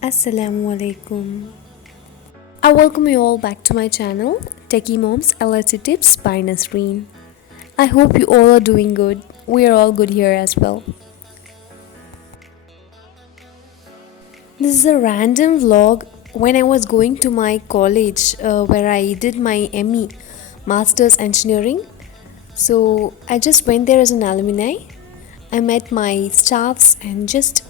Assalamu alaikum. I welcome you all back to my channel, Techie Moms LRT Tips by Nasreen. I hope you all are doing good. We are all good here as well. This is a random vlog when I was going to my college where I did my ME, Masters Engineering. So I just went there as an alumni. I met my staffs and just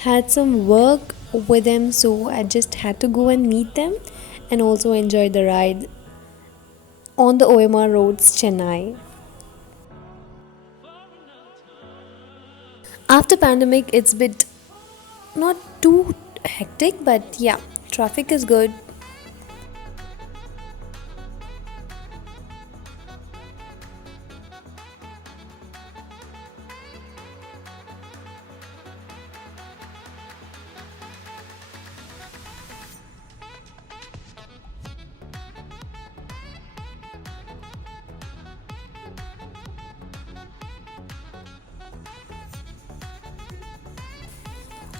had some work with them, so I just had to go and meet them and also enjoy the ride on the OMR roads, Chennai. After pandemic, it's bit not too hectic, but yeah, traffic is good.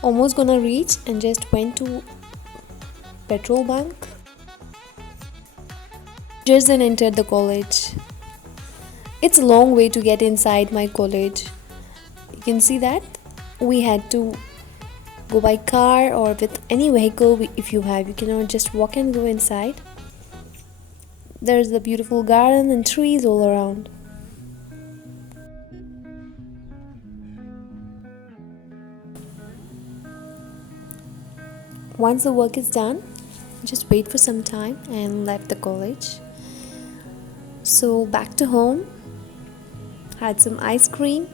Almost gonna reach and just went to petrol bunk. Just then entered the college. It's a long way to get inside my college. You can see that we had to go by car or with any vehicle if you have. You cannot just walk and go inside. There's a beautiful garden and trees all around. Once the work is done, just wait for some time and left the college. So back to home, had some ice cream,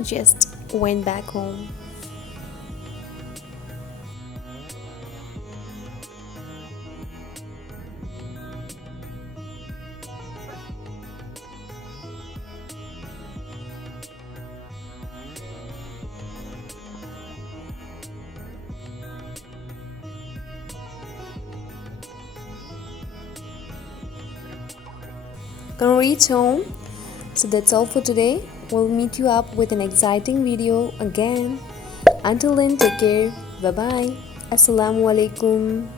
just went back home. Gonna reach home. So that's all for today. We'll meet you up with an exciting video again. Until then, take care. Bye bye. Assalamu alaikum.